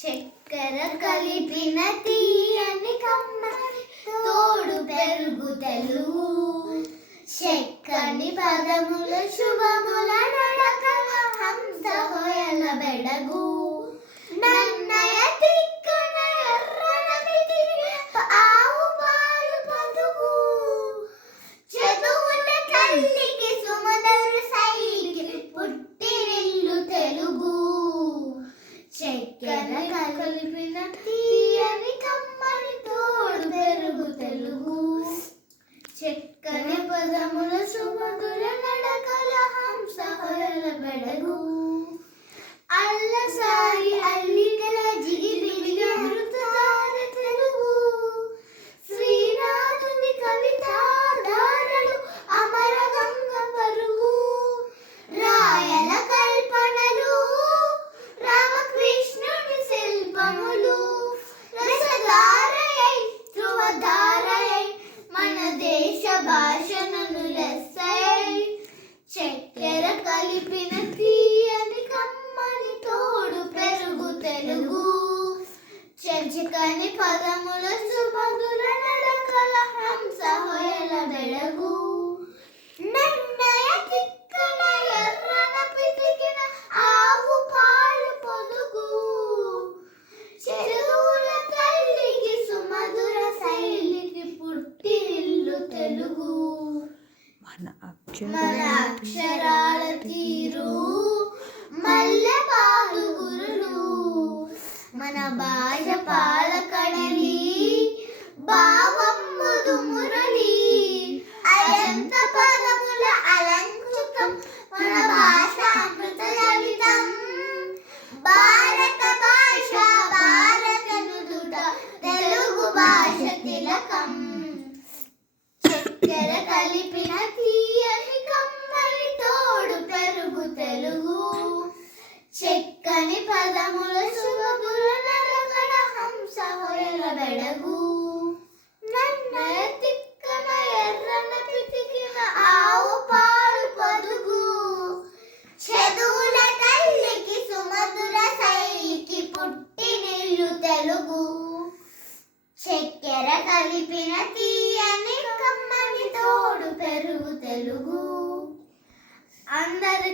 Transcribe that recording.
చక్కెర కలిపిన తీయని కమ్మని తోడు పెరుగు తెలుగు. చక్కని పదముల శుభముల నడకల హంస హొయల బెడగు. నన్నయ తిక్కన ఎర్రన పితికి ఆవు పాలు పదుగు. చదువుల తల్లికి సుమధుర శైలికి పుట్టినిల్లు తెలుగు. చక్కెర కలిపిన తీయని కమ్మని తోడు పెరుగు తెలుగు. చక్కని పదముల సుమధుర నడకల హంస హొయల బెడగు. అల్లసారి అల్లికల జిగిరిగిరి అమృతధార తెలుగు. శ్రీనాథుని కవితాధారలు అమర గంగ పరుగు. రాయల కల్పనలు రామకృష్ణుని శిల్పములు. రసధారయై ధ్రువధారయై మన దేశ భాషను లెస్సై. చక్కెర కలిపిన తీయని కమ్మని తోడు పెరుగు తెలుగు. చక్కని పదముల సుమధుర నడకల హంస హొయల బెడగు. నన్నయ తిక్కన ఎర్రన పితికిన ఆవు పాలు పొదుగు. చెరువుల తల్లికి సుమధుర శైలికి పుట్టినిల్లు తెలుగు. మన అక్షరాల తీరు మల్లె పాలు గురులు. మన భాష పాలకడలి భావమ్ముదు మురళి. అయంత పదముల అలంకృతం మన భాష అమృత జనితం. భారత భాష భారత నుదుట తెలుగు భాష తిలకం. చక్కెర కలిపిన తీయని కమ్మని తోడు పెరుగు తెలుగు. చక్కని పదముల శుభముల నడకల హంస హొయల బెడగు. నన్నయ తిక్కన ఎర్రన పితికిన ఆవు పాలు పొదుగు. చదువుల తల్లికి సుమధుర శైలికి పుట్టినిల్లు తెలుగు. చక్కెర కలిపిన తీయని కమ్మని తోడు పెరుగు తెలుగు. అందరి